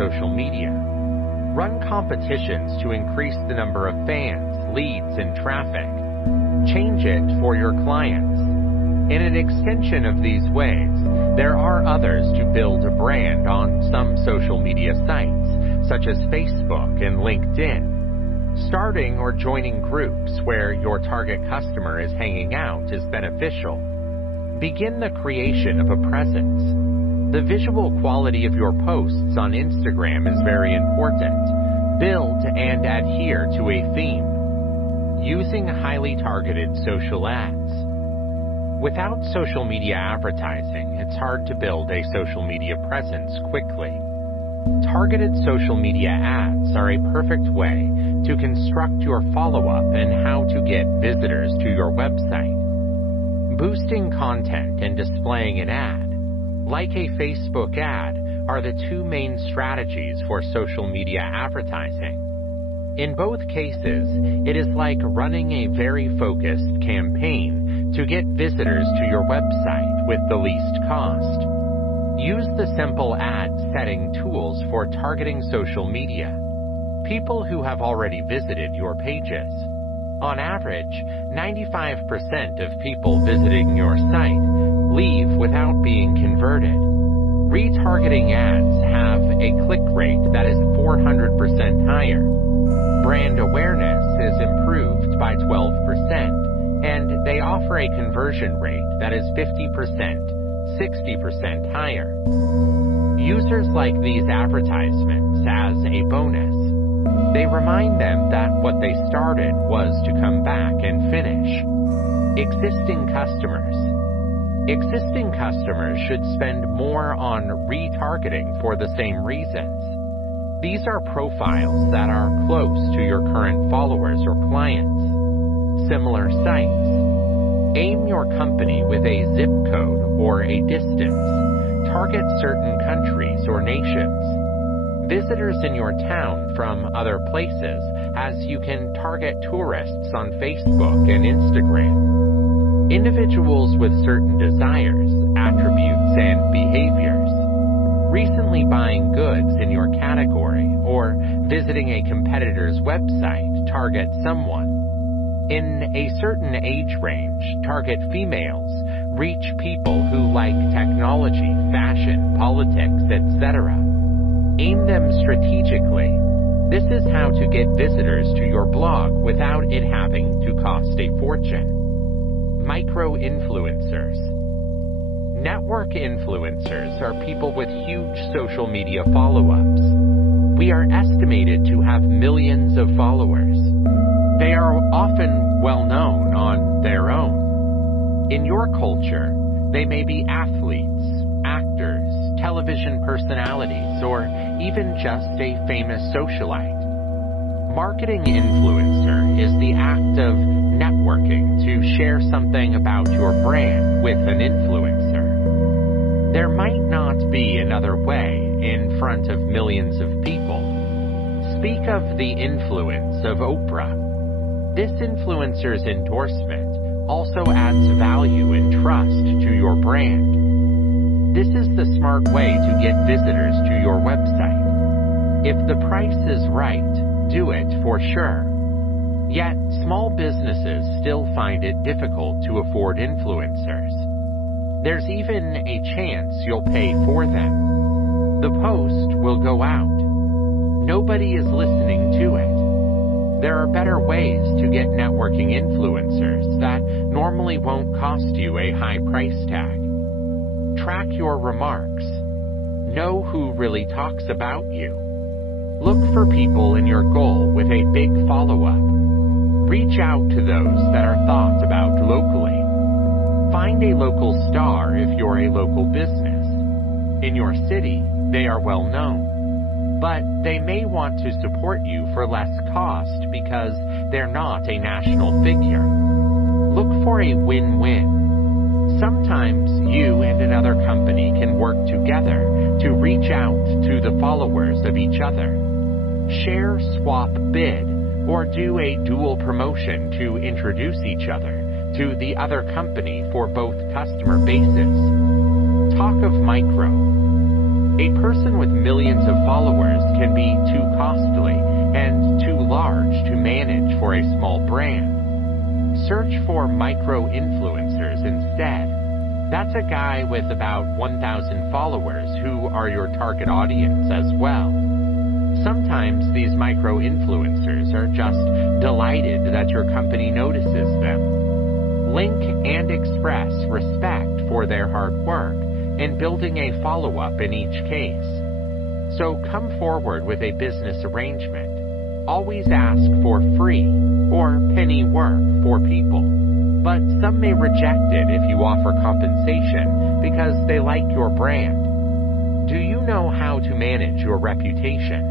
social media. Run competitions to increase the number of fans, leads, and traffic. Change it for your clients. In an extension of these ways, there are others to build a brand on some social media sites, such as Facebook and LinkedIn. Starting or joining groups where your target customer is hanging out is beneficial. Begin the creation of a presence. The visual quality of your posts on Instagram is very important. Build and adhere to a theme. Using highly targeted social ads. Without social media advertising, it's hard to build a social media presence quickly. Targeted social media ads are a perfect way to construct your follow-up and how to get visitors to your website. Boosting content and displaying an ad, like a Facebook ad, are the two main strategies for social media advertising. In both cases, it is like running a very focused campaign to get visitors to your website with the least cost. Use the simple ad setting tools for targeting social media. People who have already visited your pages. On average, 95% of people visiting your site leave without being converted. Retargeting ads have a click rate that is 400% higher. Brand awareness is improved by 12%, and they offer a conversion rate that is 50%, 60% higher. Users like these advertisements as a bonus. They remind them that what they started was to come back and finish. Existing customers. Existing customers should spend more on retargeting for the same reasons. These are profiles that are close to your current followers or clients. Similar sites. Aim your company with a zip code or a distance. Target certain countries or nations. Visitors in your town from other places, as you can target tourists on Facebook and Instagram. Individuals with certain desires, attributes, and behaviors. Recently buying goods in your category or visiting a competitor's website, target someone. In a certain age range, target females. Reach people who like technology, fashion, politics, etc. Aim them strategically. This is how to get visitors to your blog without it having to cost a fortune. Micro-influencers. Network influencers are people with huge social media follow-ups. We are estimated to have millions of followers. They are often well known on their own. In your culture, they may be athletes, actors, television personalities, or even just a famous socialite. Marketing influencer is the act of networking to share something about your brand with an influencer. There might not be another way in front of millions of people. Speak of the influence of Oprah. This influencer's endorsement also adds value and trust to your brand. This is the smart way to get visitors to your website. If the price is right, do it for sure. Yet, small businesses still find it difficult to afford influencers. There's even a chance you'll pay for them. The post will go out. Nobody is listening to it. There are better ways to get networking influencers that normally won't cost you a high price tag. Track your remarks. Know who really talks about you. Look for people in your goal with a big follow-up. Reach out to those that are thought about locally. Find a local star if you're a local business. In your city, they are well known, but they may want to support you for less cost because they're not a national figure. Look for a win-win. Sometimes you and another company can work together to reach out to the followers of each other. Share, swap, bid, or do a dual promotion to introduce each other to the other company for both customer bases. Talk of micro. A person with millions of followers can be too costly and too large to manage for a small brand. Search for micro-influencers instead. That's a guy with about 1,000 followers who are your target audience as well. Sometimes these micro-influencers are just delighted that your company notices them. Link and express respect for their hard work in building a follow-up in each case. So come forward with a business arrangement. Always ask for free or penny work for people, but some may reject it if you offer compensation because they like your brand. Do you know how to manage your reputation?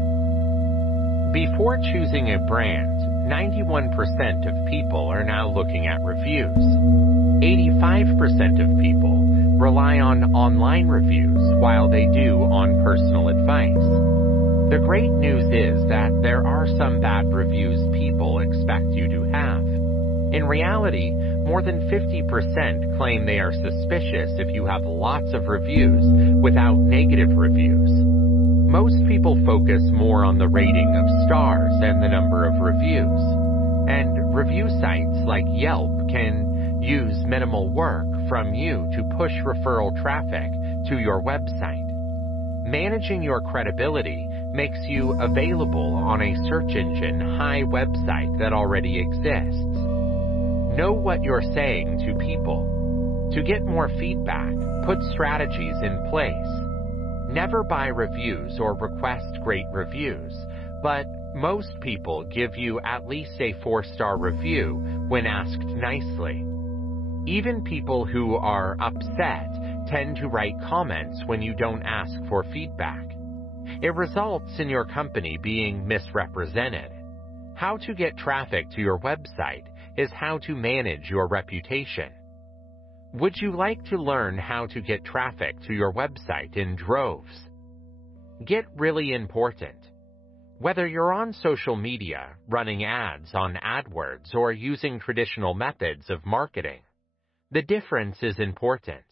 Before choosing a brand, 91% of people are now looking at reviews. 85% of people rely on online reviews while they do on personal advice. The great news is that there are some bad reviews people expect you to have. In reality, more than 50% claim they are suspicious if you have lots of reviews without negative reviews. Most people focus more on the rating of stars and the number of reviews. And review sites like Yelp can use minimal work from you to push referral traffic to your website. Managing your credibility makes you available on a search engine high website that already exists. Know what you're saying to people. To get more feedback, put strategies in place. Never buy reviews or request great reviews, but most people give you at least a 4-star review when asked nicely. Even people who are upset tend to write comments when you don't ask for feedback. It results in your company being misrepresented. How to get traffic to your website is how to manage your reputation. Would you like to learn how to get traffic to your website in droves? Get really important. Whether you're on social media, running ads on AdWords, or using traditional methods of marketing, the difference is important.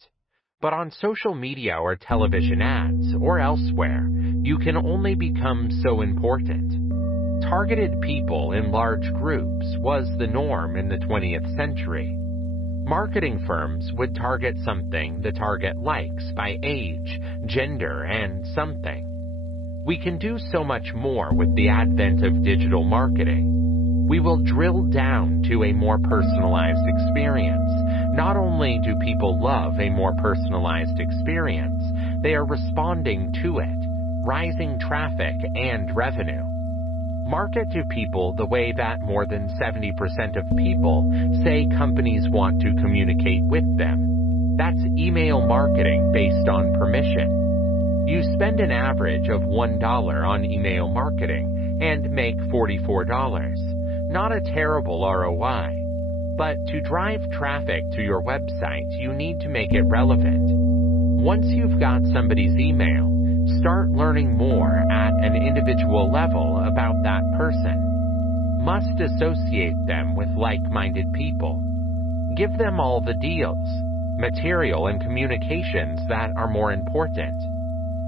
But on social media or television ads or elsewhere, you can only become so important. Targeted people in large groups was the norm in the 20th century. Marketing firms would target something the target likes by age, gender, and something. We can do so much more with the advent of digital marketing. We will drill down to a more personalized experience. Not only do people love a more personalized experience, they are responding to it, rising traffic and revenue. Market to people the way that more than 70% of people say companies want to communicate with them. That's email marketing based on permission. You spend an average of $1 on email marketing and make $44. Not a terrible ROI. But to drive traffic to your website, you need to make it relevant. Once you've got somebody's email, start learning more at an individual level about that person. Must associate them with like-minded people. Give them all the deals, material, and communications that are more important.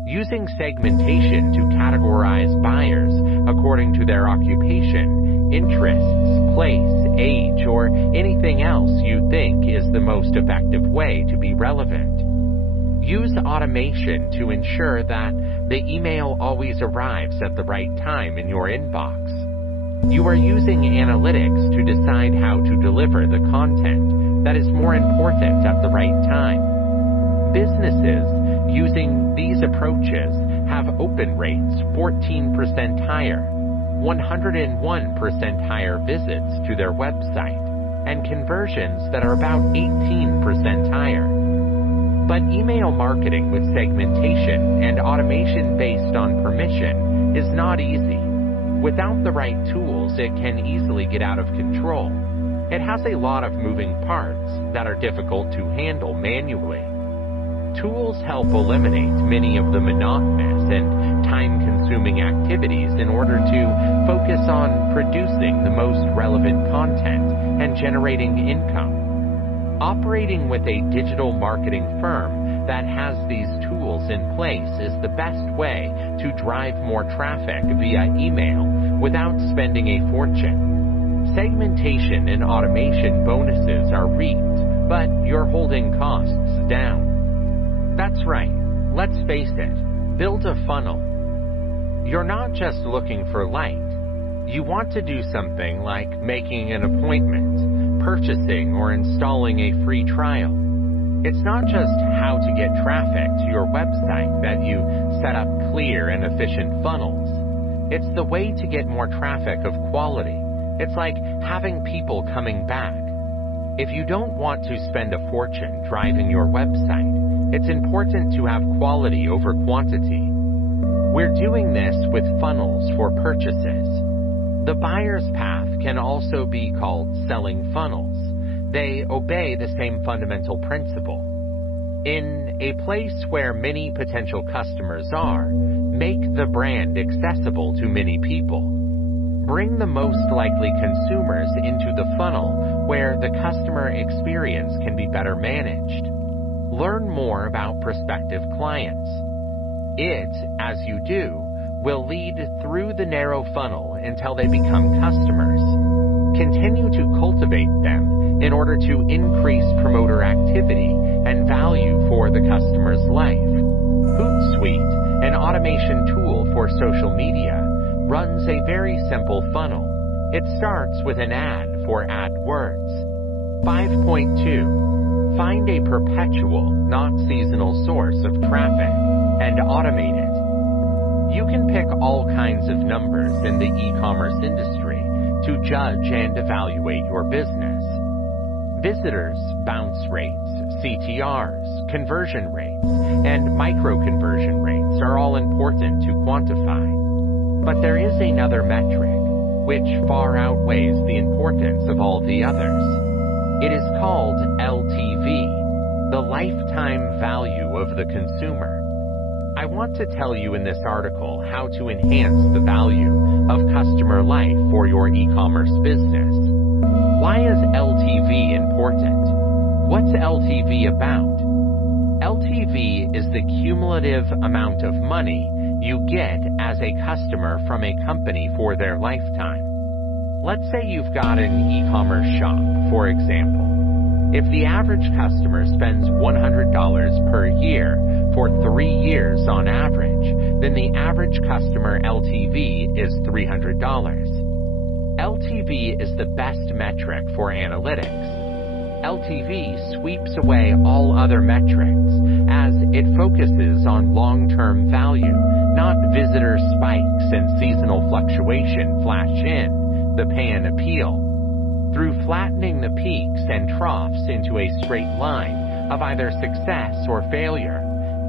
Using segmentation to categorize buyers according to their occupation, interests, place, age, or anything else you think is the most effective way to be relevant. Use automation to ensure that the email always arrives at the right time in your inbox. You are using analytics to decide how to deliver the content that is more important at the right time. Businesses using these approaches have open rates 14% higher, 101% higher visits to their website, and conversions that are about 18% higher. But email marketing with segmentation and automation based on permission is not easy. Without the right tools, it can easily get out of control. It has a lot of moving parts that are difficult to handle manually. Tools help eliminate many of the monotonous and time-consuming activities in order to focus on producing the most relevant content and generating income. Operating with a digital marketing firm that has these tools tools in place is the best way to drive more traffic via email without spending a fortune. Segmentation and automation bonuses are reaped, but you're holding costs down. That's right. Let's face it. Build a funnel. You're not just looking for light. You want to do something like making an appointment, purchasing or installing a free trial. It's not just how to get traffic to your website that you set up clear and efficient funnels. It's the way to get more traffic of quality. It's like having people coming back. If you don't want to spend a fortune driving your website, it's important to have quality over quantity. We're doing this with funnels for purchases. The buyer's path can also be called selling funnels. They obey the same fundamental principle. In a place where many potential customers are, make the brand accessible to many people. Bring the most likely consumers into the funnel where the customer experience can be better managed. Learn more about prospective clients. It, as you do, will lead through the narrow funnel until they become customers. Continue to cultivate them in order to increase promoter activity and value for the customer's life. Hootsuite, an automation tool for social media, runs a very simple funnel. It starts with an ad for AdWords. 5.2. Find a perpetual, not seasonal source of traffic and automate it. You can pick all kinds of numbers in the e-commerce industry to judge and evaluate your business. Visitors, bounce rates, CTRs, conversion rates, and micro-conversion rates are all important to quantify. But there is another metric, which far outweighs the importance of all the others. It is called LTV, the lifetime value of the consumer. I want to tell you in this article how to enhance the value of customer life for your e-commerce business. Why is LTV important? What's LTV about? LTV is the cumulative amount of money you get as a customer from a company for their lifetime. Let's say you've got an e-commerce shop, for example. If the average customer spends $100 per year for 3 years on average, then the average customer LTV is $300. LTV is the best metric for analytics. LTV sweeps away all other metrics as it focuses on long-term value, not visitor spikes and seasonal fluctuation flash in the pan appeal. Through flattening the peaks and troughs into a straight line of either success or failure,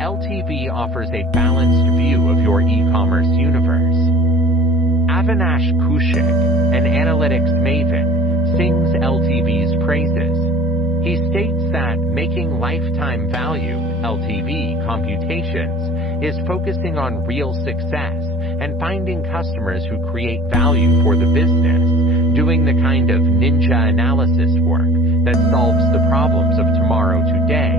LTV offers a balanced view of your e-commerce universe. Avinash Kaushik, an analytics maven, sings LTV's praises. He states that making lifetime value, LTV, computations is focusing on real success and finding customers who create value for the business, doing the kind of ninja analysis work that solves the problems of tomorrow today.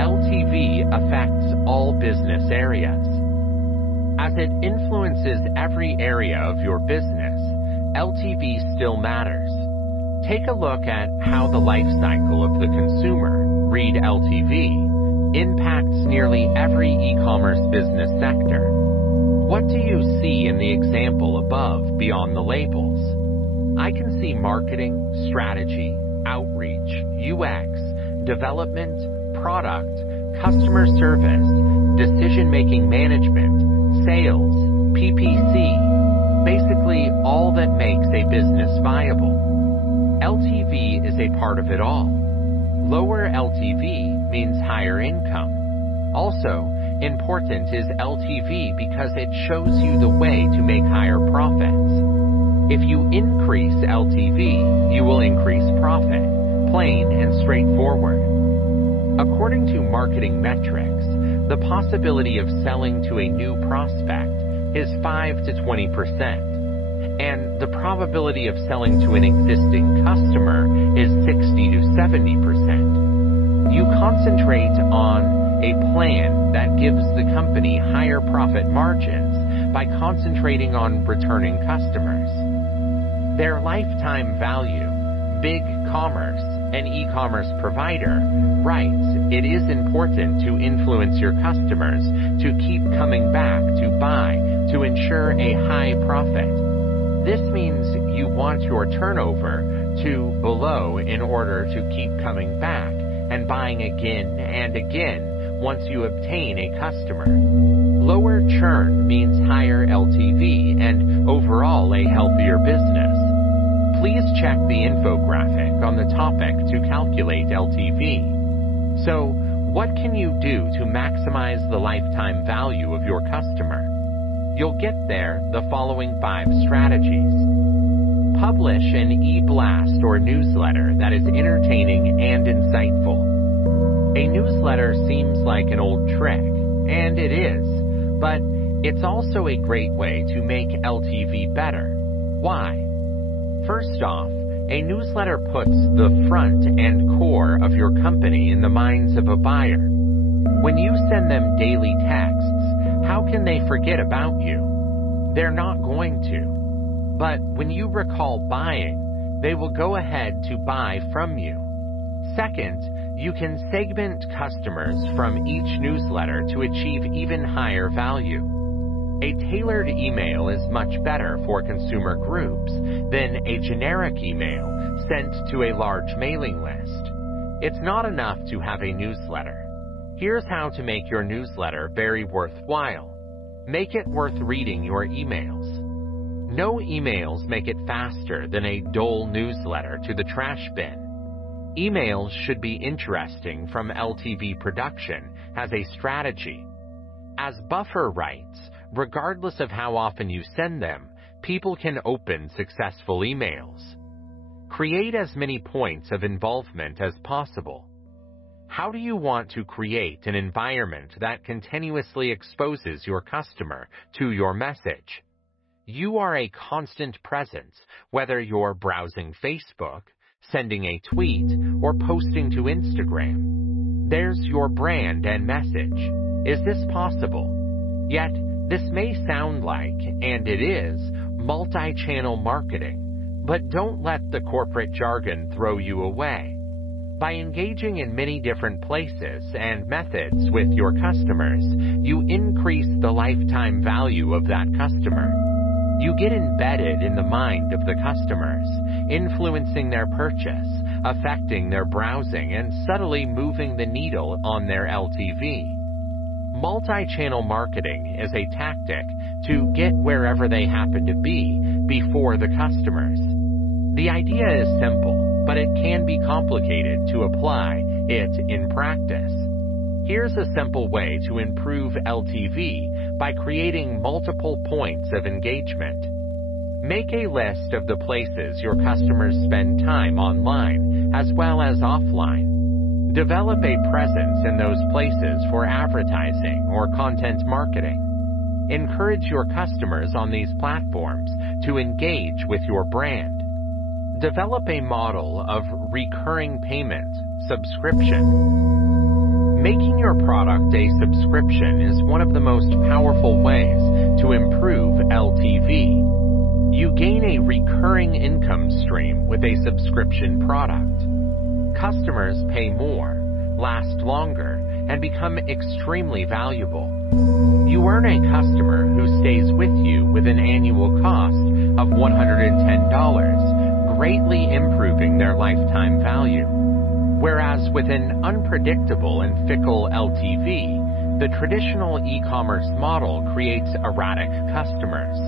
LTV affects all business areas. As it influences every area of your business, LTV still matters. Take a look at how the life cycle of the consumer, read LTV, impacts nearly every e-commerce business sector. What do you see in the example above beyond the labels? I can see marketing, strategy, outreach, UX, development, product, customer service, decision-making management, sales, PPC, basically all that makes a business viable. LTV is a part of it all. Lower LTV means higher income. Also, important is LTV because it shows you the way to make higher profits. If you increase LTV, you will increase profit, plain and straightforward. According to marketing metrics, the possibility of selling to a new prospect is 5 to 20%. And the probability of selling to an existing customer is 60 to 70%. You concentrate on a plan that gives the company higher profit margins by concentrating on returning customers. Their lifetime value. Big Commerce, an e-commerce provider, writes, "It is important to influence your customers to keep coming back to buy to ensure a high profit. This means you want your turnover to below in order to keep coming back and buying again and again once you obtain a customer. Lower churn means higher LTV and overall a healthier business. Please check the infographic on the topic to calculate LTV. So, what can you do to maximize the lifetime value of your customer? You'll get there the following 5 strategies. Publish an e-blast or newsletter that is entertaining and insightful. A newsletter seems like an old trick, and it is, but it's also a great way to make LTV better. Why? First off, a newsletter puts the front and core of your company in the minds of a buyer. When you send them daily texts, how can they forget about you? They're not going to. But when you recall buying, they will go ahead to buy from you. Second, you can segment customers from each newsletter to achieve even higher value. A tailored email is much better for consumer groups than a generic email sent to a large mailing list. It's not enough to have a newsletter. Here's how to make your newsletter very worthwhile. Make it worth reading your emails. No emails make it faster than a dull newsletter to the trash bin. Emails should be interesting from LTV production as a strategy. As Buffer writes, regardless of how often you send them, people can open successful emails. Create as many points of involvement as possible. How do you want to create an environment that continuously exposes your customer to your message? You are a constant presence, whether you're browsing Facebook, sending a tweet, or posting to Instagram. There's your brand and message. Is this possible? Yet, this may sound like, and it is, multi-channel marketing, but don't let the corporate jargon throw you away. By engaging in many different places and methods with your customers, you increase the lifetime value of that customer. You get embedded in the mind of the customers, influencing their purchase, affecting their browsing, and subtly moving the needle on their LTV. Multi-channel marketing is a tactic to get wherever they happen to be before the customers. The idea is simple, but it can be complicated to apply it in practice. Here's a simple way to improve LTV by creating multiple points of engagement. Make a list of the places your customers spend time online as well as offline. Develop a presence in those places for advertising or content marketing. Encourage your customers on these platforms to engage with your brand. Develop a model of recurring payment, subscription. Making your product a subscription is one of the most powerful ways to improve LTV. You gain a recurring income stream with a subscription product. Customers pay more, last longer, and become extremely valuable. You earn a customer who stays with you with an annual cost of $110, greatly improving their lifetime value. Whereas with an unpredictable and fickle LTV, the traditional e-commerce model creates erratic customers.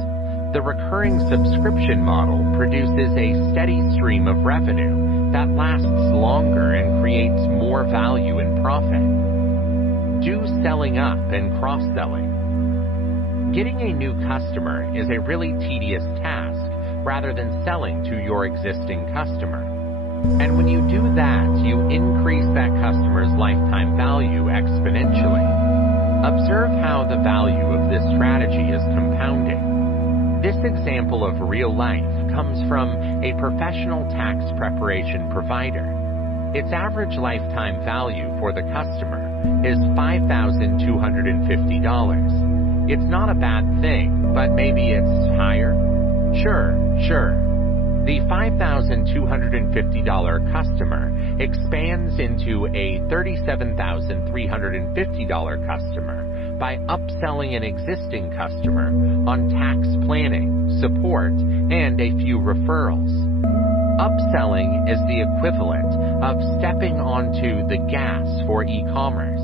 The recurring subscription model produces a steady stream of revenue that lasts longer and creates more value and profit. Do selling up and cross-selling. Getting a new customer is a really tedious task rather than selling to your existing customer. And when you do that, you increase that customer's lifetime value exponentially. Observe how the value of this strategy is compounding. This example of real life comes from a professional tax preparation provider. Its average lifetime value for the customer is $5,250. It's not a bad thing, but maybe it's higher? Sure. The $5,250 customer expands into a $37,350 customer by upselling an existing customer on tax planning, support, and a few referrals. Upselling is the equivalent of stepping onto the gas for e-commerce.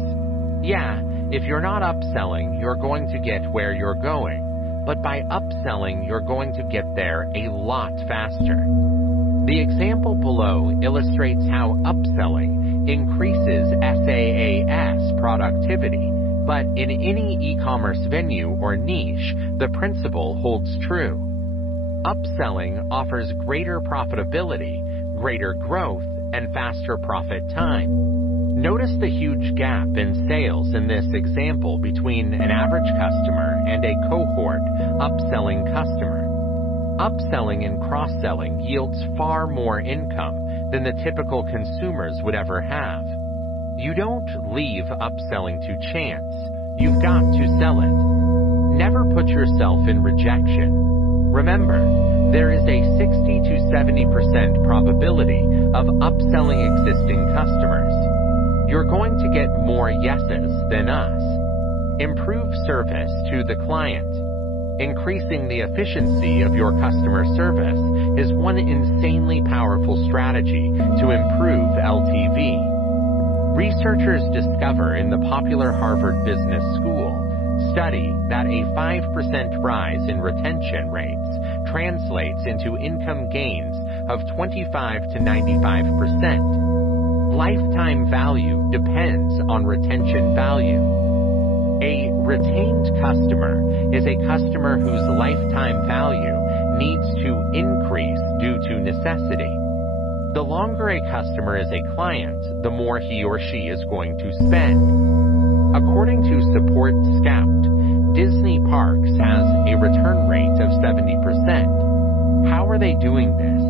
Yeah, if you're not upselling, you're going to get where you're going. But by upselling, you're going to get there a lot faster. The example below illustrates how upselling increases SaaS productivity, but in any e-commerce venue or niche, the principle holds true. Upselling offers greater profitability, greater growth, and faster profit time. Notice the huge gap in sales in this example between an average customer and a cohort upselling customer. Upselling and cross-selling yields far more income than the typical consumers would ever have. You don't leave upselling to chance. You've got to sell it. Never put yourself in rejection. Remember, there is a 60 to 70% probability of upselling existing customers. You're going to get more yeses than us. Improve service to the client. Increasing the efficiency of your customer service is one insanely powerful strategy to improve LTV. Researchers discover in the popular Harvard Business School study that a 5% rise in retention rates translates into income gains of 25 to 95%. Lifetime value depends on retention value. A retained customer is a customer whose lifetime value needs to increase due to necessity. The longer a customer is a client, the more he or she is going to spend. According to Support Scout, Disney Parks has a return rate of 70%. How are they doing this?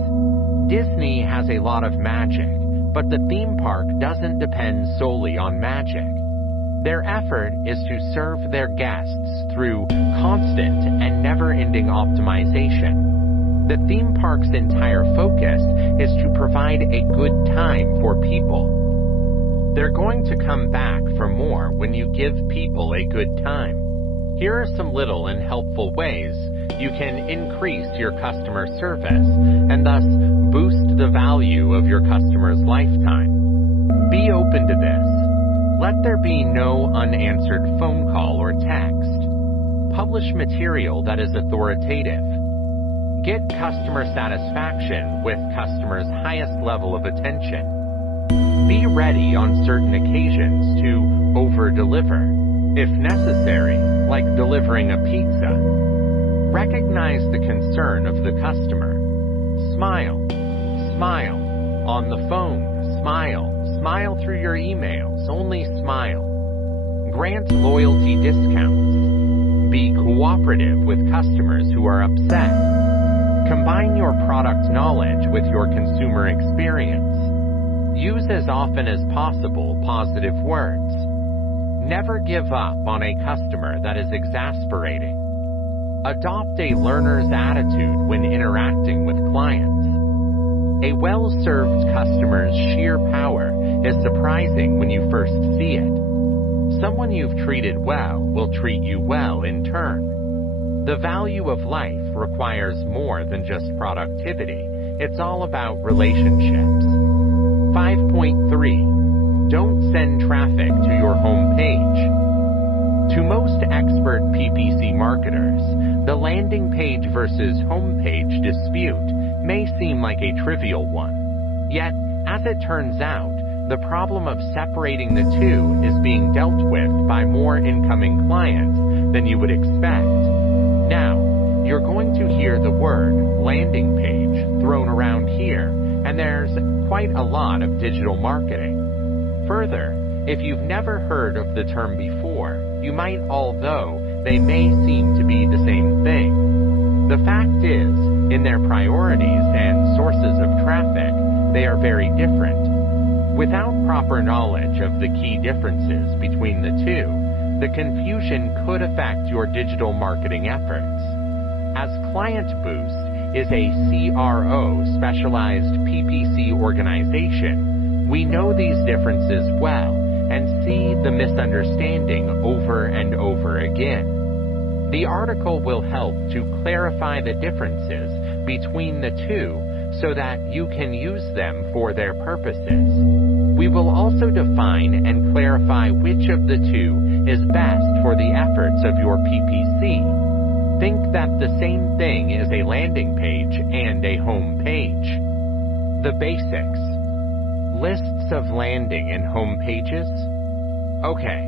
Disney has a lot of magic, but the theme park doesn't depend solely on magic. Their effort is to serve their guests through constant and never-ending optimization. The theme park's entire focus is to provide a good time for people. They're going to come back for more when you give people a good time. Here are some little and helpful ways you can increase your customer service and thus boost the value of your customer's lifetime. Be open to this. Let there be no unanswered phone call or text. Publish material that is authoritative. Get customer satisfaction with customers' highest level of attention. Be ready on certain occasions to over-deliver, if necessary, like delivering a pizza. Recognize the concern of the customer. Smile. Smile. On the phone, smile. Smile through your emails, only smile. Grant loyalty discounts. Be cooperative with customers who are upset. Combine your product knowledge with your consumer experience. Use as often as possible positive words. Never give up on a customer that is exasperating. Adopt a learner's attitude when interacting with clients. A well-served customer's sheer power is surprising when you first see it. Someone you've treated well will treat you well in turn. The value of life requires more than just productivity. It's all about relationships. 5.3. Don't send traffic to your home page. To most expert PPC marketers, the landing page versus homepage dispute may seem like a trivial one. Yet, as it turns out, the problem of separating the two is being dealt with by more incoming clients than you would expect. Now, you're going to hear the word landing page thrown around here, and there's quite a lot of digital marketing. Further, if you've never heard of the term before, you might, although they may seem to be the same thing. The fact is, in their priorities and sources of traffic, they are very different. Without proper knowledge of the key differences between the two, the confusion could affect your digital marketing efforts. As Client Boost is a CRO specialized PPC organization, we know these differences well and see the misunderstanding over and over again. The article will help to clarify the differences between the two so that you can use them for their purposes. We will also define and clarify which of the two is best for the efforts of your PPC. Think that the same thing is a landing page and a home page. The basics. Lists of landing and home pages. Okay,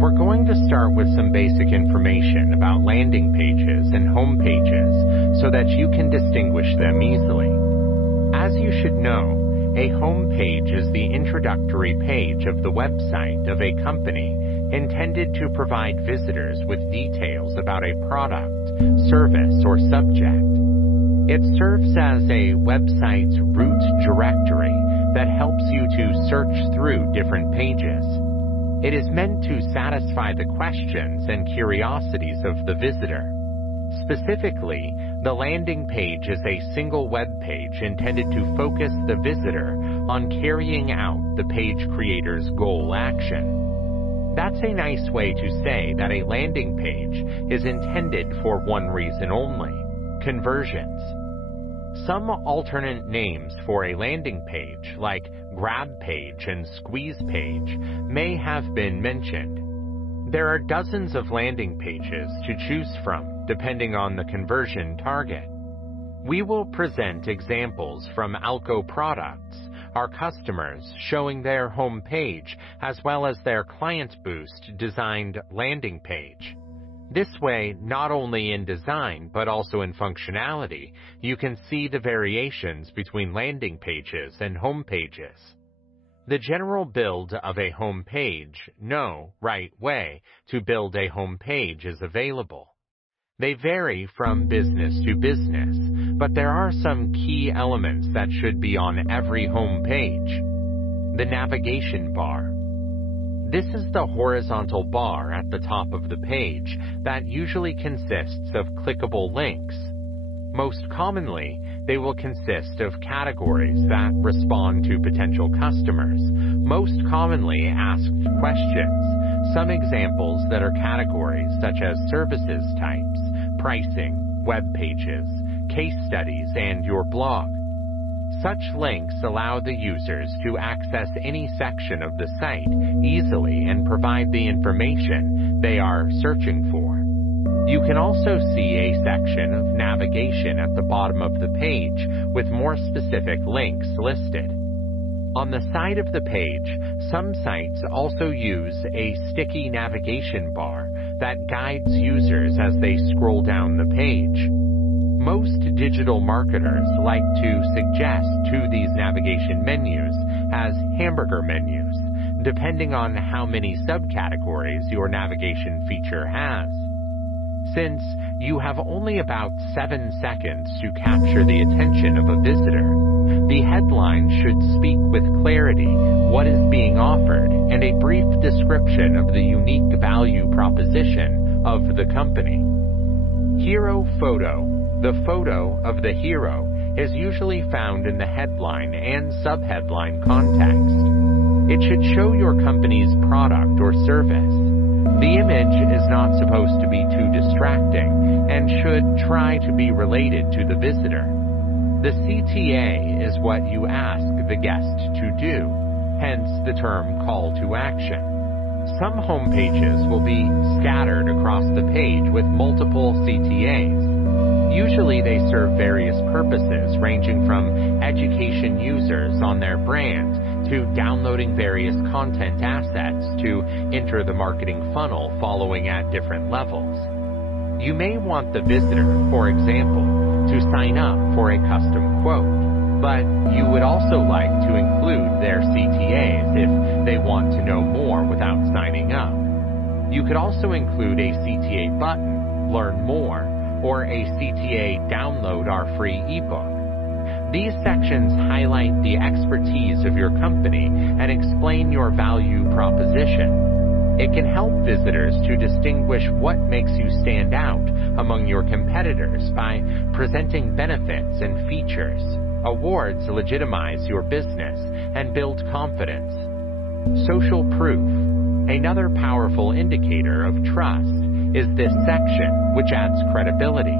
we're going to start with some basic information about landing pages and home pages so that you can distinguish them easily. As you should know, a home page is the introductory page of the website of a company intended to provide visitors with details about a product, service, or subject. It serves as a website's root directory that helps you to search through different pages. It is meant to satisfy the questions and curiosities of the visitor. Specifically, the landing page is a single web page intended to focus the visitor on carrying out the page creator's goal action. That's a nice way to say that a landing page is intended for one reason only: conversions. Some alternate names for a landing page, like grab page and squeeze page, may have been mentioned. There are dozens of landing pages to choose from, depending on the conversion target. We will present examples from Alco Products, our customers, showing their home page as well as their Client Boost designed landing page. This way, not only in design but also in functionality, you can see the variations between landing pages and home pages. The general build of a home page, no right way to build a home page is available. They vary from business to business, but there are some key elements that should be on every home page. The navigation bar. This is the horizontal bar at the top of the page that usually consists of clickable links. Most commonly, they will consist of categories that respond to potential customers, most commonly asked questions. Some examples that are categories such as services types, pricing, web pages, case studies, and your blog. Such links allow the users to access any section of the site easily and provide the information they are searching for. You can also see a section of navigation at the bottom of the page with more specific links listed. On the side of the page, some sites also use a sticky navigation bar that guides users as they scroll down the page. Most digital marketers like to suggest to these navigation menus as hamburger menus, depending on how many subcategories your navigation feature has. Since you have only about 7 seconds to capture the attention of a visitor, the headline should speak with clarity what is being offered and a brief description of the unique value proposition of the company. Hero photo. The photo of the hero is usually found in the headline and subheadline context. It should show your company's product or service. The image is not supposed to be too distracting and should try to be related to the visitor. The CTA is what you ask the guest to do, hence the term call to action. Some home pages will be scattered across the page with multiple CTAs. Usually they serve various purposes, ranging from education users on their brand to downloading various content assets to enter the marketing funnel following at different levels. You may want the visitor, for example, to sign up for a custom quote, but you would also like to include their CTAs if they want to know more without signing up. You could also include a CTA button, learn more, or a CTA download our free ebook. These sections highlight the expertise of your company and explain your value proposition. It can help visitors to distinguish what makes you stand out among your competitors by presenting benefits and features. Awards legitimize your business and build confidence. Social proof. Another powerful indicator of trust is this section, which adds credibility.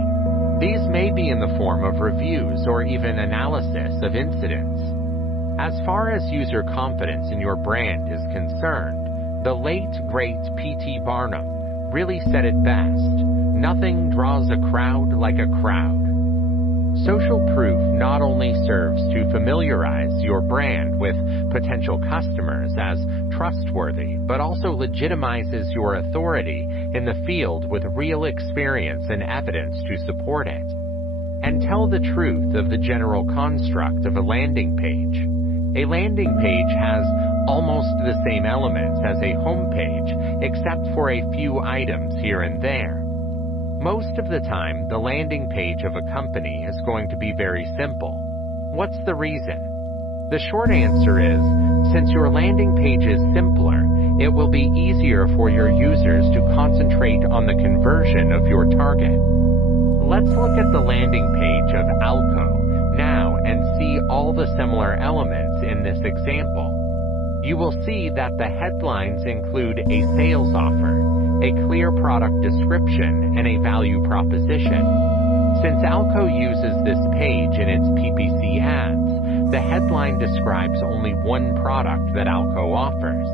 These may be in the form of reviews or even analysis of incidents. As far as user confidence in your brand is concerned, the late, great P.T. Barnum really said it best. Nothing draws a crowd like a crowd. Social proof not only serves to familiarize your brand with potential customers as trustworthy, but also legitimizes your authority in the field with real experience and evidence to support it. And tell the truth of the general construct of a landing page. A landing page has almost the same elements as a home page, except for a few items here and there. Most of the time, the landing page of a company is going to be very simple. What's the reason? The short answer is, since your landing page is simpler, it will be easier for your users to concentrate on the conversion of your target. Let's look at the landing page of Alco now and see all the similar elements in this example. You will see that the headlines include a sales offer, a clear product description, and a value proposition. Since Alco uses this page in its PPC ads, the headline describes only one product that Alco offers,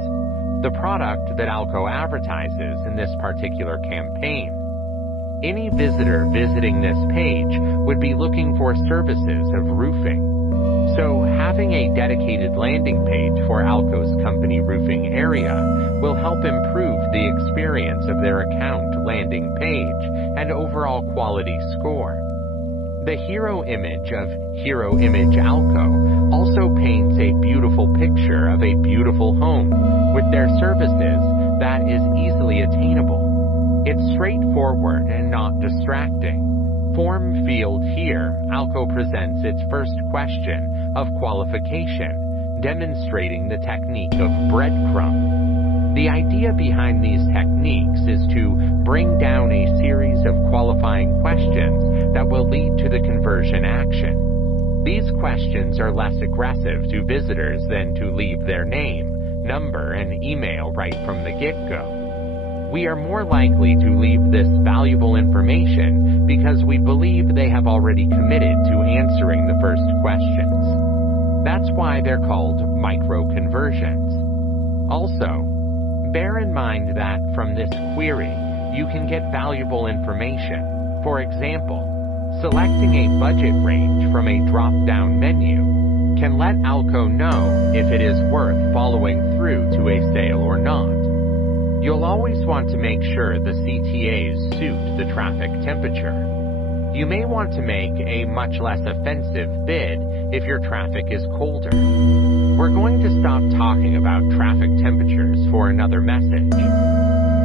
the product that Alco advertises in this particular campaign. Any visitor visiting this page would be looking for services of roofing. So having a dedicated landing page for Alco's company roofing area will help improve the experience of their account landing page and overall quality score. The hero image of Hero Image Alco also paints a beautiful picture of a beautiful home with their services that is easily attainable. It's straightforward and not distracting. Form field here, Alco presents its first question of qualification, demonstrating the technique of breadcrumb. The idea behind these techniques is to bring down a series of qualifying questions that will lead to the conversion action. These questions are less aggressive to visitors than to leave their name, number, and email right from the get-go. We are more likely to leave this valuable information because we believe they have already committed to answering the first questions. That's why they're called micro-conversions. Also, bear in mind that from this query, you can get valuable information. For example, selecting a budget range from a drop-down menu can let Alco know if it is worth following through to a sale or not. You'll always want to make sure the CTAs suit the traffic temperature. You may want to make a much less offensive bid if your traffic is colder. We're going to stop talking about traffic temperatures for another message.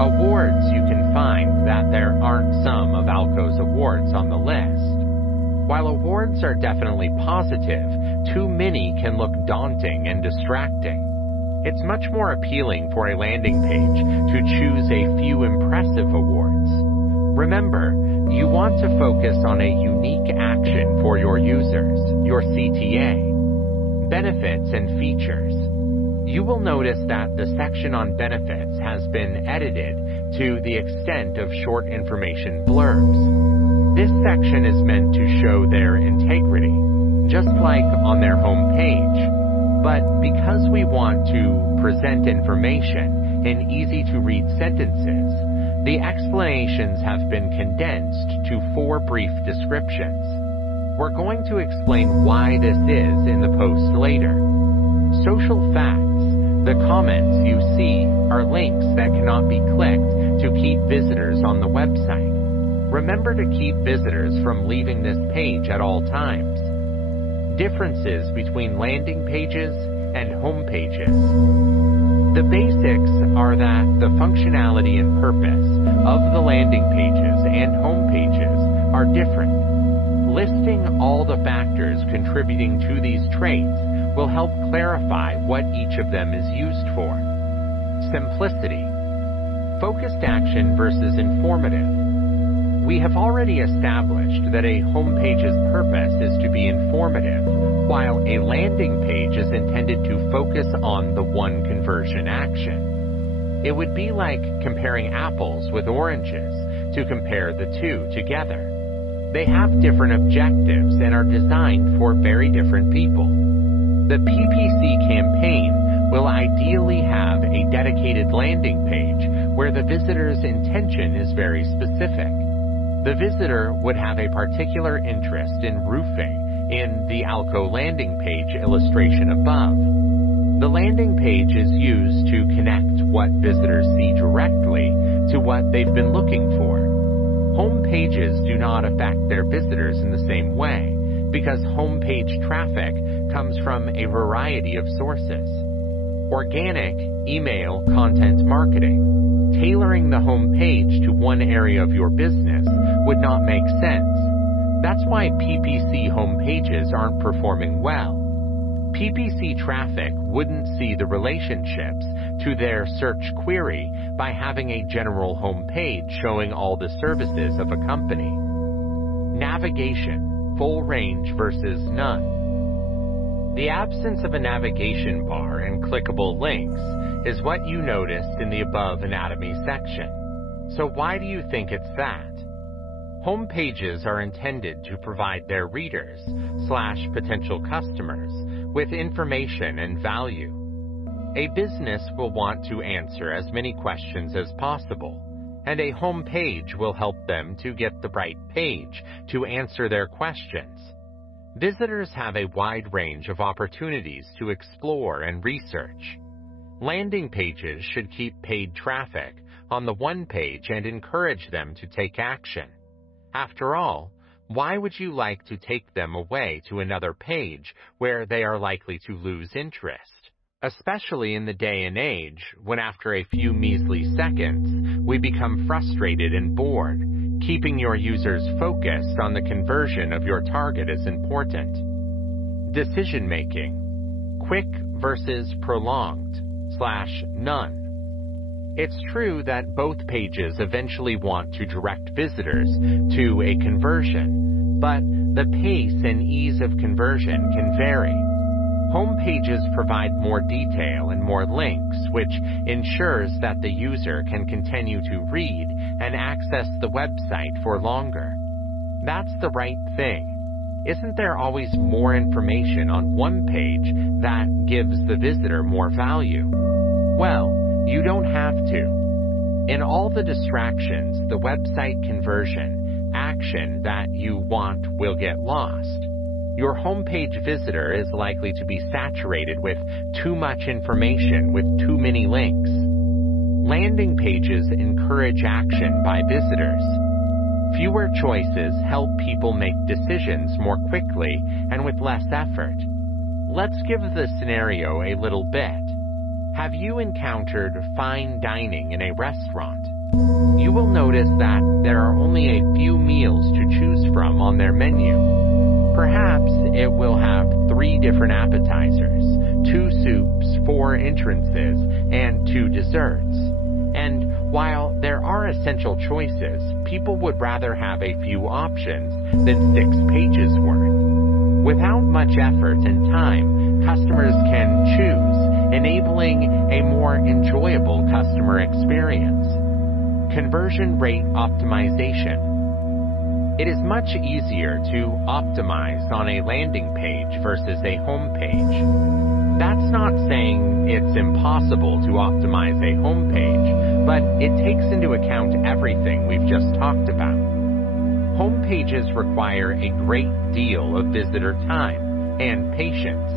Awards, you can find that there aren't some of Alco's awards on the list. While awards are definitely positive, too many can look daunting and distracting. It's much more appealing for a landing page to choose a few impressive awards. Remember, you want to focus on a unique action for your users, your CTA. Benefits and features. You will notice that the section on benefits has been edited to the extent of short information blurbs. This section is meant to show their integrity, just like on their home page. But because we want to present information in easy-to-read sentences, the explanations have been condensed to 4 brief descriptions. We're going to explain why this is in the post later. Social facts. The comments you see are links that cannot be clicked to keep visitors on the website. Remember to keep visitors from leaving this page at all times. Differences between landing pages and home pages. The basics are that the functionality and purpose of the landing pages and home pages are different. Listing all the factors contributing to these traits will help clarify what each of them is used for. Simplicity. Focused action versus informative. We have already established that a homepage's purpose is to be informative, while a landing page is intended to focus on the one conversion action. It would be like comparing apples with oranges to compare the two together. They have different objectives and are designed for very different people. The PPC campaign will ideally have a dedicated landing page where the visitor's intention is very specific. The visitor would have a particular interest in roofing in the Alco landing page illustration above. The landing page is used to connect what visitors see directly to what they've been looking for. Home pages do not affect their visitors in the same way because home page traffic comes from a variety of sources. Organic email content marketing. Tailoring the home page to one area of your business would not make sense. That's why PPC home pages aren't performing well. PPC traffic wouldn't see the relationships to their search query by having a general home page showing all the services of a company. Navigation, full range versus none. The absence of a navigation bar and clickable links is what you noticed in the above anatomy section. So why do you think it's that? Home pages are intended to provide their readers/potential customers with information and value. A business will want to answer as many questions as possible, and a home page will help them to get the right page to answer their questions. Visitors have a wide range of opportunities to explore and research. Landing pages should keep paid traffic on the one page and encourage them to take action. After all, why would you like to take them away to another page where they are likely to lose interest? Especially in the day and age when after a few measly seconds, we become frustrated and bored. Keeping your users focused on the conversion of your target is important. Decision making. Quick versus prolonged/none. It's true that both pages eventually want to direct visitors to a conversion, but the pace and ease of conversion can vary. Home pages provide more detail and more links, which ensures that the user can continue to read and access the website for longer. That's the right thing. Isn't there always more information on one page that gives the visitor more value? Well, you don't have to. In all the distractions, the website conversion action that you want will get lost. Your homepage visitor is likely to be saturated with too much information with too many links. Landing pages encourage action by visitors. Fewer choices help people make decisions more quickly and with less effort. Let's give the scenario a little bit. Have you encountered fine dining in a restaurant? You will notice that there are only a few meals to choose from on their menu. Perhaps it will have 3 different appetizers, 2 soups, 4 entrances, and 2 desserts. And while there are essential choices, people would rather have a few options than 6 pages worth. Without much effort and time, customers can choose, enabling a more enjoyable customer experience. Conversion rate optimization. It is much easier to optimize on a landing page versus a home page. That's not saying it's impossible to optimize a home page, but it takes into account everything we've just talked about. Home pages require a great deal of visitor time and patience.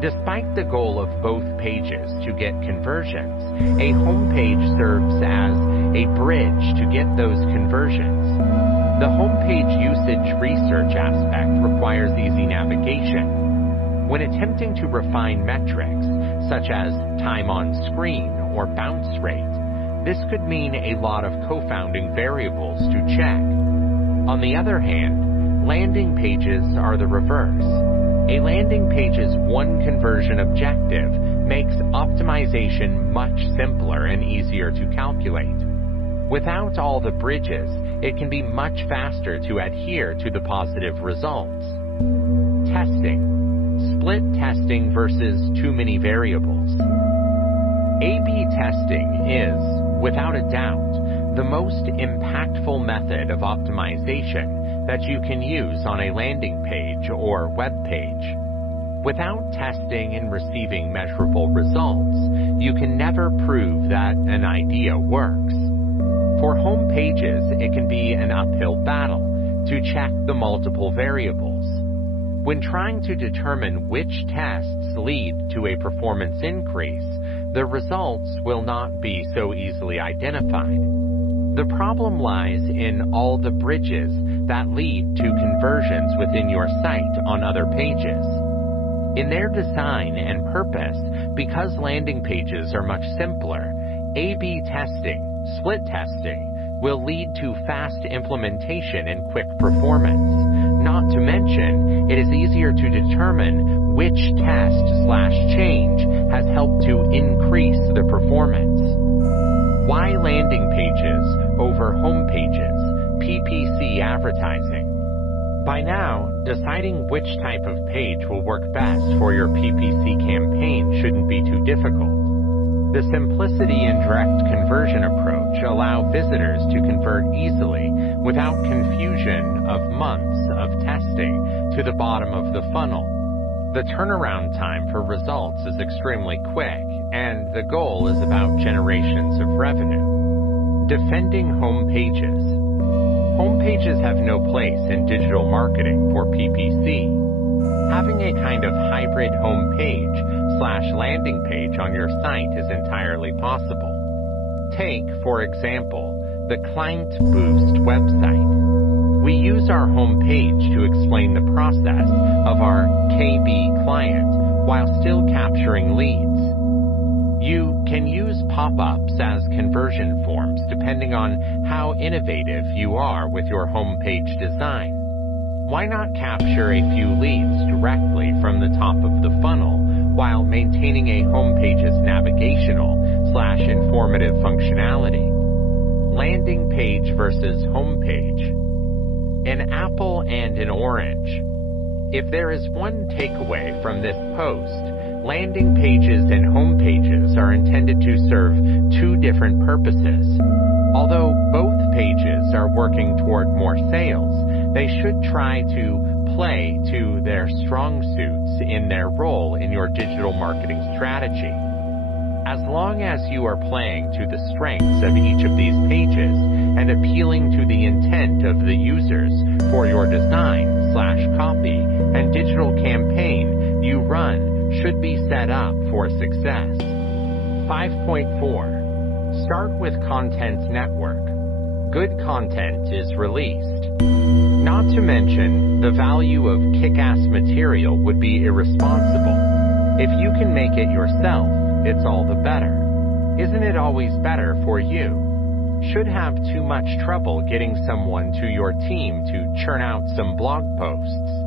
Despite the goal of both pages to get conversions, a home page serves as a bridge to get those conversions. The homepage usage research aspect requires easy navigation. When attempting to refine metrics, such as time on screen or bounce rate, this could mean a lot of confounding variables to check. On the other hand, Landing pages are the reverse. A landing page's one conversion objective makes optimization much simpler and easier to calculate. Without all the bridges, it can be much faster to adhere to the positive results. Testing. Split testing versus too many variables. A/B testing is, without a doubt, the most impactful method of optimization that you can use on a landing page or web page. Without testing and receiving measurable results, you can never prove that an idea works. For home pages, it can be an uphill battle to check the multiple variables. When trying to determine which tests lead to a performance increase, the results will not be so easily identified. The problem lies in all the bridges that lead to conversions within your site on other pages. In their design and purpose, because landing pages are much simpler, A/B testing, split testing, will lead to fast implementation and quick performance. Not to mention, it is easier to determine which test/change has helped to increase the performance. Why landing pages over home pages? PPC advertising. By now, deciding which type of page will work best for your PPC campaign shouldn't be too difficult. The simplicity and direct conversion approach allow visitors to convert easily without confusion of months of testing to the bottom of the funnel. The turnaround time for results is extremely quick, and the goal is about generations of revenue. Defending home pages. Home pages have no place in digital marketing for PPC. Having a kind of hybrid home page/landing page on your site is entirely possible. Take, for example, the Client Boost website. We use our home page to explain the process of our KB client while still capturing leads. You can use pop-ups as conversion forms depending on how innovative you are with your home page design. Why not capture a few leads directly from the top of the funnel while maintaining a home page's navigational/informative functionality? Landing page versus home page. An apple and an orange. If there is one takeaway from this post, landing pages and home pages are intended to serve two different purposes. Although both pages are working toward more sales, they should try to play to their strong suits in their role in your digital marketing strategy. As long as you are playing to the strengths of each of these pages and appealing to the intent of the users for your design/copy and digital campaign you run should be set up for success. 5.4. Start with content network. Good content is released. Not to mention, the value of kick-ass material would be irresponsible. If you can make it yourself, it's all the better. Isn't it always better for you? Should have too much trouble getting someone to your team to churn out some blog posts.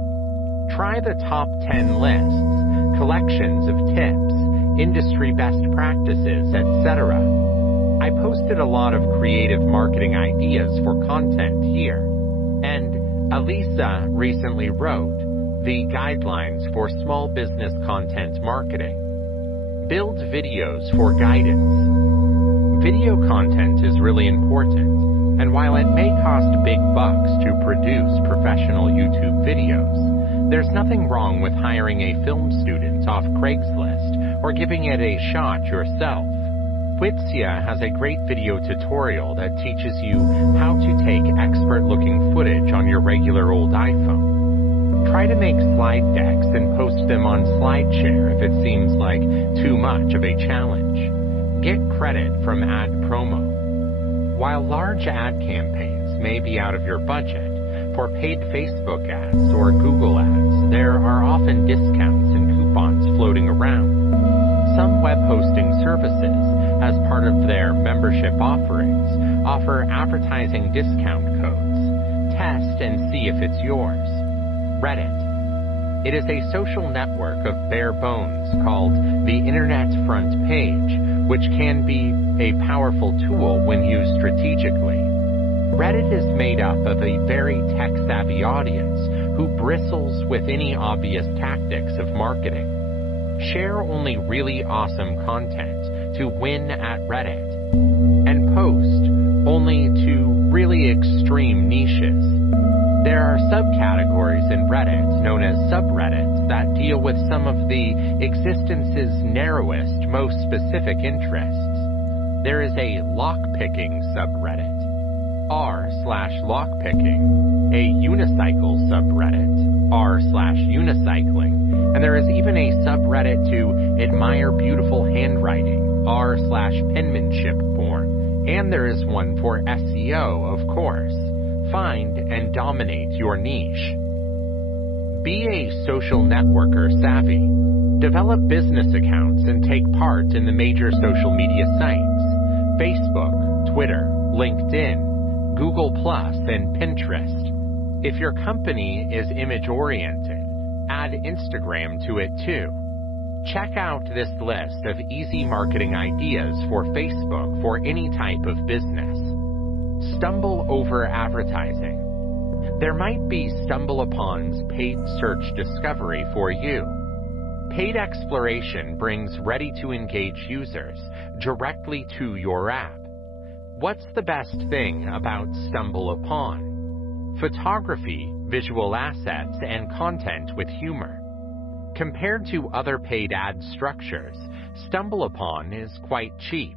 Try the top 10 lists, collections of tips, industry best practices, etc. I posted a lot of creative marketing ideas for content here, and Elisa recently wrote the guidelines for small business content marketing. Build videos for guidance. Video content is really important, and while it may cost big bucks to produce professional YouTube videos, there's nothing wrong with hiring a film student off Craigslist or giving it a shot yourself. Witsia has a great video tutorial that teaches you how to take expert-looking footage on your regular old iPhone. Try to make slide decks and post them on SlideShare if it seems like too much of a challenge. Get credit from ad promo. While large ad campaigns may be out of your budget, for paid Facebook ads or Google ads, there are often discounts and coupons floating around. Some web hosting services, as part of their membership offerings, offer advertising discount codes. Test test and see if it's yours. Reddit. It is a social network of bare bones called the Internet front page, which can be a powerful tool when used strategically. Reddit is made up of a very tech-savvy audience who bristles with any obvious tactics of marketing. Share only really awesome content to win at Reddit, and post only to really extreme niches. There are subcategories in Reddit known as subreddits that deal with some of the existence's narrowest, most specific interests. There is a lockpicking subreddit, r/lockpicking, a unicycle subreddit, r/unicycling, and there is even a subreddit to admire beautiful handwriting, r/penmanship porn, and there is one for SEO, of course. Find and dominate your niche. Be a social networker savvy. Develop business accounts and take part in the major social media sites: Facebook, Twitter, LinkedIn, Google+, and Pinterest. If your company is image-oriented, add Instagram to it too. Check out this list of easy marketing ideas for Facebook for any type of business. Stumble over advertising. There might be StumbleUpon's paid search discovery for you. Paid exploration brings ready-to-engage users directly to your app. What's the best thing about StumbleUpon? Photography, visual assets, and content with humor. Compared to other paid ad structures, StumbleUpon is quite cheap.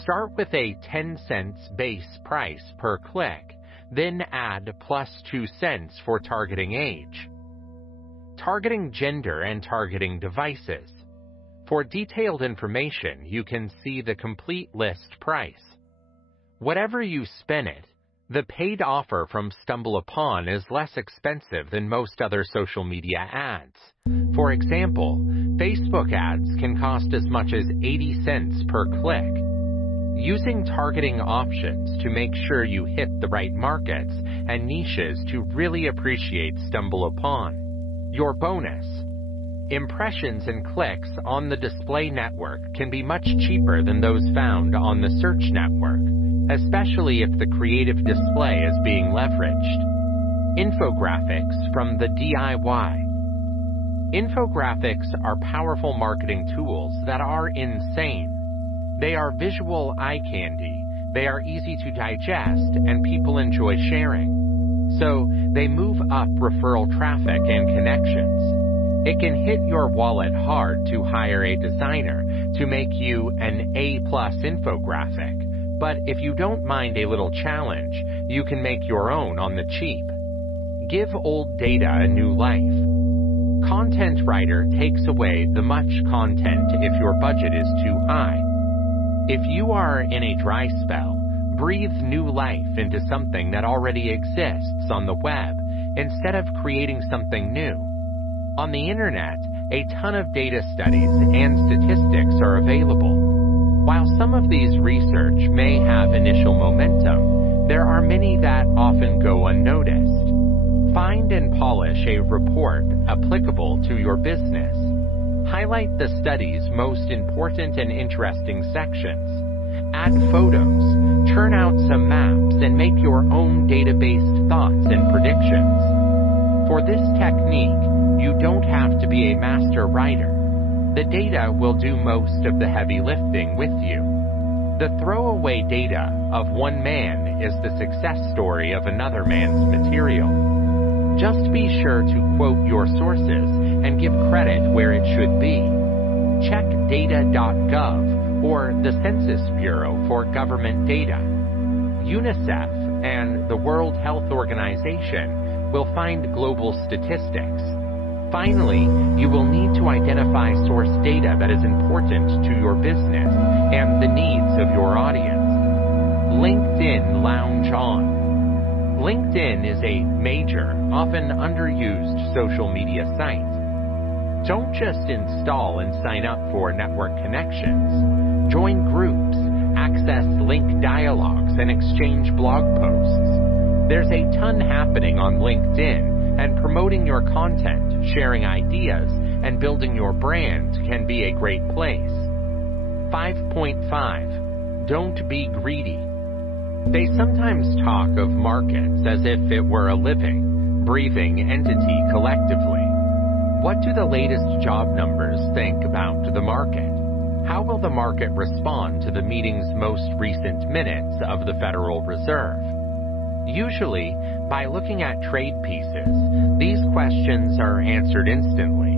Start with a 10 cents base price per click, then add +2 cents for targeting age, targeting gender, and targeting devices. For detailed information, you can see the complete list price. Whatever you spin it, the paid offer from StumbleUpon is less expensive than most other social media ads. For example, Facebook ads can cost as much as 80 cents per click. Using targeting options to make sure you hit the right markets and niches to really appreciate StumbleUpon. Your bonus. Impressions and clicks on the display network can be much cheaper than those found on the search network, especially if the creative display is being leveraged. Infographics from the DIY. Infographics are powerful marketing tools that are insane. They are visual eye candy, they are easy to digest, and people enjoy sharing. So they move up referral traffic and connections. It can hit your wallet hard to hire a designer to make you an A+ infographic, but if you don't mind a little challenge, you can make your own on the cheap. Give old data a new life. Content Writer takes away the much content if your budget is too high. If you are in a dry spell, breathe new life into something that already exists on the web instead of creating something new. On the internet, a ton of data studies and statistics are available. While some of these research may have initial momentum, there are many that often go unnoticed. Find and polish a report applicable to your business. Highlight the study's most important and interesting sections. Add photos, churn out some maps, and make your own data-based thoughts and predictions. For this technique, you don't have to be a master writer. The data will do most of the heavy lifting with you. The throwaway data of one man is the success story of another man's material. Just be sure to quote your sources and give credit where it should be. Check data.gov or the Census Bureau for government data. UNICEF and the World Health Organization will find global statistics. Finally, you will need to identify source data that is important to your business and the needs of your audience. LinkedIn Lounge On. LinkedIn is a major, often underused social media site. Don't just install and sign up for network connections. Join groups, access link dialogues, and exchange blog posts. There's a ton happening on LinkedIn, and promoting your content, sharing ideas, and building your brand can be a great place. 5.5. Don't be greedy. They sometimes talk of markets as if it were a living, breathing entity collectively. What do the latest job numbers think about the market? How will the market respond to the meeting's most recent minutes of the Federal Reserve? Usually, by looking at trade pieces, these questions are answered instantly.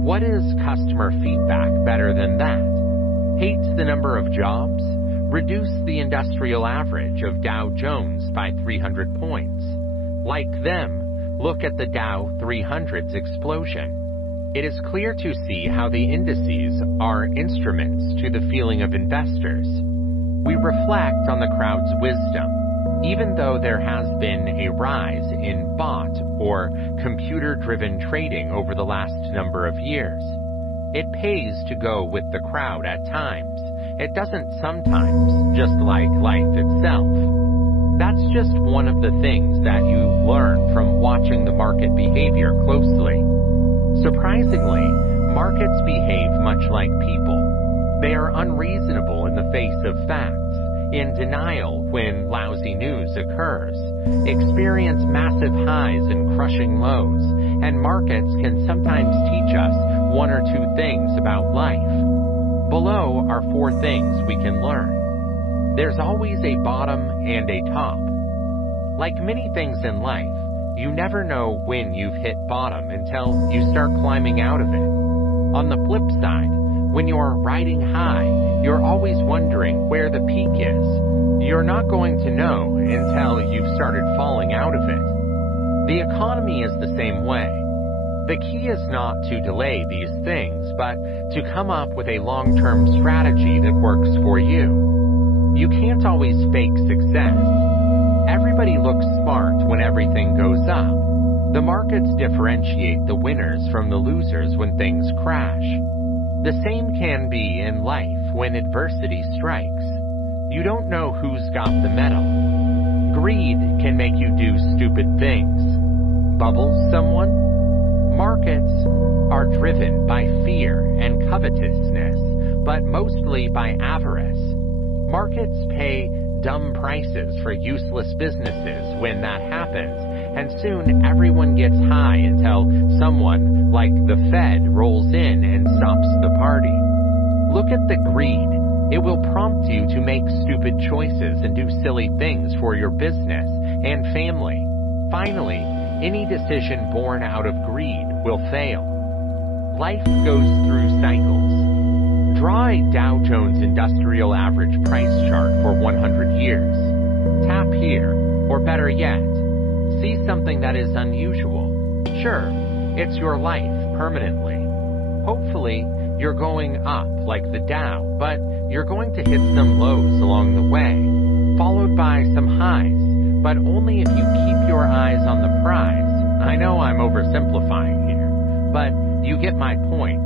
What is customer feedback better than that? Hate the number of jobs? Reduce the industrial average of Dow Jones by 300 points. Like them, look at the Dow 300's explosion. It is clear to see how the indices are instruments to the feeling of investors. We reflect on the crowd's wisdom. Even though there has been a rise in bot or computer-driven trading over the last number of years, it pays to go with the crowd at times. It doesn't sometimes, just like life itself. That's just one of the things that you learn from watching the market behavior closely. Surprisingly, markets behave much like people. They are unreasonable in the face of facts, in denial when lousy news occurs, experience massive highs and crushing lows, and markets can sometimes teach us one or two things about life. Below are 4 things we can learn. There's always a bottom and a top. Like many things in life, you never know when you've hit bottom until you start climbing out of it. On the flip side, when you're riding high, you're always wondering where the peak is. You're not going to know until you've started falling out of it. The economy is the same way. The key is not to delay these things, but to come up with a long-term strategy that works for you. You can't always fake success. Everybody looks smart when everything goes up. The markets differentiate the winners from the losers when things crash. The same can be in life when adversity strikes. You don't know who's got the medal. Greed can make you do stupid things. Bubble someone? Markets are driven by fear and covetousness, but mostly by avarice. Markets pay dumb prices for useless businesses when that happens, and soon everyone gets high until someone like the Fed rolls in and stops the party. Look at the greed. It will prompt you to make stupid choices and do silly things for your business and family. Finally, any decision born out of greed will fail. Life goes through cycles. Draw a Dow Jones Industrial Average price chart for 100 years. Tap here, or better yet, see something that is unusual. Sure, it's your life permanently. Hopefully, you're going up like the Dow, but you're going to hit some lows along the way, followed by some highs, but only if you keep your eyes on the prize. I know I'm oversimplifying here, but you get my point.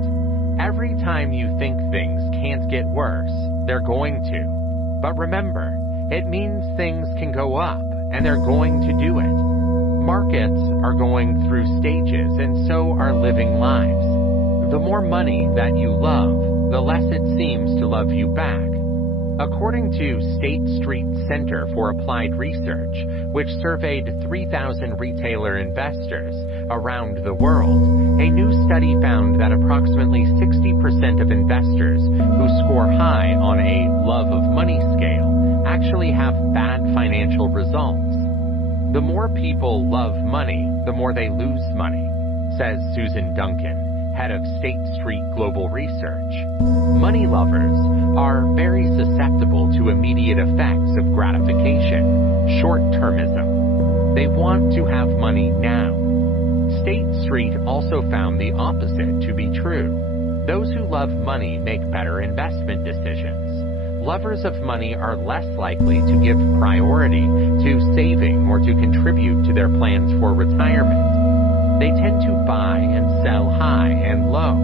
Every time you think things can't get worse, they're going to. But remember, it means things can go up, and they're going to do it. Markets are going through stages, and so are living lives. The more money that you love, the less it seems to love you back. According to State Street Center for Applied Research, which surveyed 3,000 retailer investors around the world, a new study found that approximately 60% of investors who score high on a love of money scale actually have bad financial results. The more people love money, the more they lose money, says Susan Duncan, head of State Street Global Research. Money lovers are very susceptible to immediate effects of gratification, short-termism. They want to have money now. State Street also found the opposite to be true. Those who love money make better investment decisions. Lovers of money are less likely to give priority to saving or to contribute to their plans for retirement. They tend to buy and sell high and low.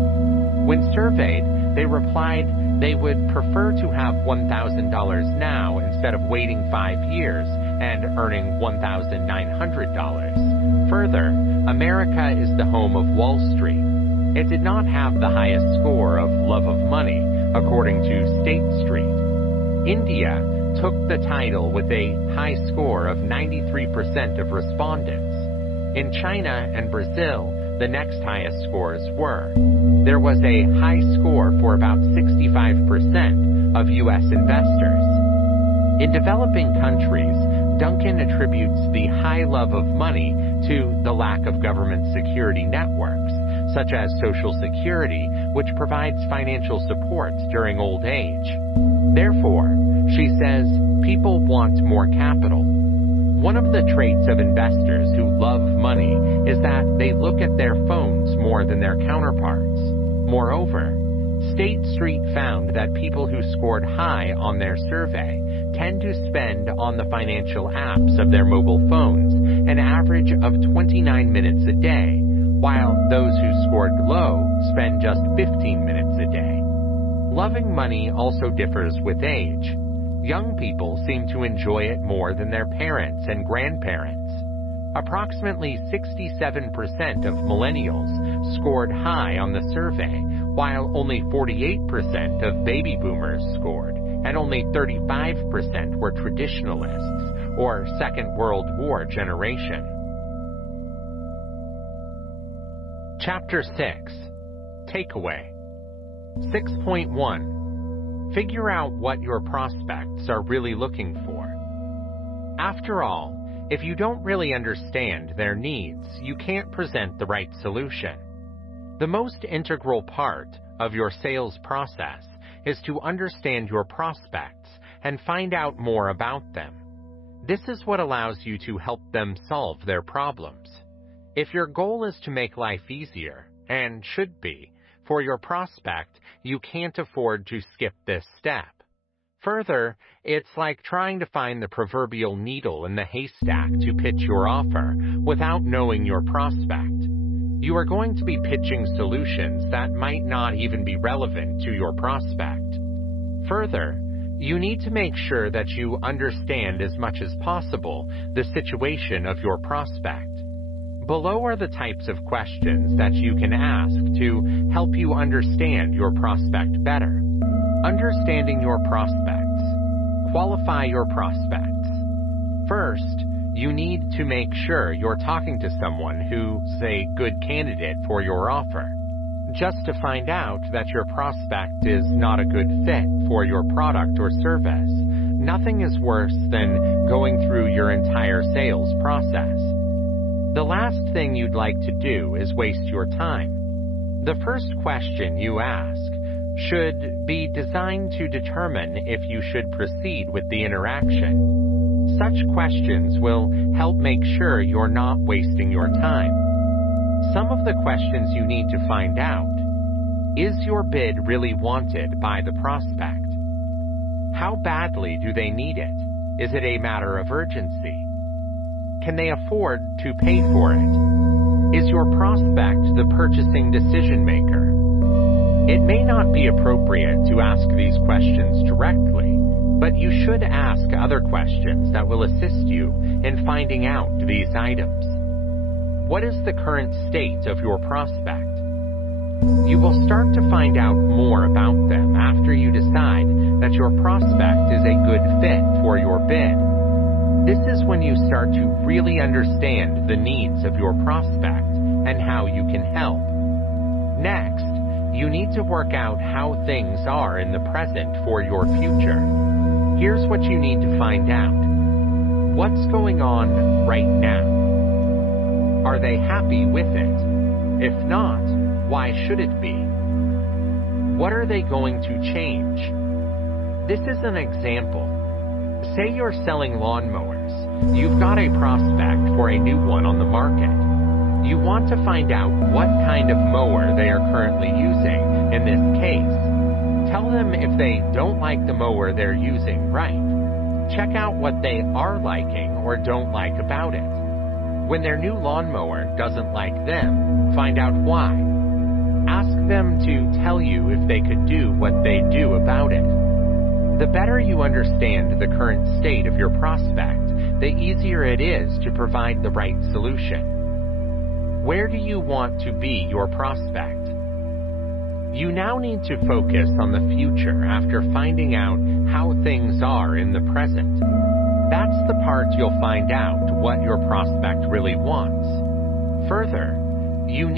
When surveyed, they replied they would prefer to have $1,000 now instead of waiting 5 years and earning $1,900. Further, America is the home of Wall Street. It did not have the highest score of love of money, according to State Street. India took the title with a high score of 93% of respondents. In China and Brazil, the next highest scores were. There was a high score for about 65% of U.S. investors. In developing countries, Duncan attributes the high love of money to the lack of government security networks, such as Social Security, which provides financial support during old age. Therefore, she says, people want more capital. One of the traits of investors who love money is that they look at their phones more than their counterparts. Moreover, State Street found that people who scored high on their survey tend to spend on the financial apps of their mobile phones an average of 29 minutes a day, while those who scored low spend just 15 minutes a day. Loving money also differs with age. Young people seem to enjoy it more than their parents and grandparents. Approximately 67% of millennials scored high on the survey, while only 48% of baby boomers scored, and only 35% were traditionalists, or Second World War generation. Chapter 6. Takeaway. 6.1. Figure out what your prospects are really looking for. After all, if you don't really understand their needs, you can't present the right solution. The most integral part of your sales process is to understand your prospects and find out more about them. This is what allows you to help them solve their problems. If your goal is to make life easier, and should be, for your prospect, you can't afford to skip this step. Further, it's like trying to find the proverbial needle in the haystack to pitch your offer without knowing your prospect. You are going to be pitching solutions that might not even be relevant to your prospect. Further, you need to make sure that you understand as much as possible the situation of your prospect. Below are the types of questions that you can ask to help you understand your prospect better. Understanding your prospects. Qualify your prospects. First, you need to make sure you're talking to someone who's a good candidate for your offer. Just to find out that your prospect is not a good fit for your product or service, nothing is worse than going through your entire sales process. The last thing you'd like to do is waste your time. The first question you ask should be designed to determine if you should proceed with the interaction. Such questions will help make sure you're not wasting your time. Some of the questions you need to find out: is your bid really wanted by the prospect? How badly do they need it? Is it a matter of urgency? Can they afford to pay for it? Is your prospect the purchasing decision maker? It may not be appropriate to ask these questions directly, but you should ask other questions that will assist you in finding out these items. What is the current state of your prospect? You will start to find out more about them after you decide that your prospect is a good fit for your bid. This is when you start to really understand the needs of your prospect and how you can help. Next, you need to work out how things are in the present for your future. Here's what you need to find out. What's going on right now? Are they happy with it? If not, why should it be? What are they going to change? This is an example. Say you're selling lawnmowers. You've got a prospect for a new one on the market. You want to find out what kind of mower they are currently using in this case. Tell them if they don't like the mower they're using right. Check out what they are liking or don't like about it. When their new lawnmower doesn't like them, find out why. Ask them to tell you if they could do what they do about it. The better you understand the current state of your prospect, the easier it is to provide the right solution. Where do you want to be your prospect? You now need to focus on the future after finding out how things are in the present. That's the part you'll find out what your prospect really wants. Further, you need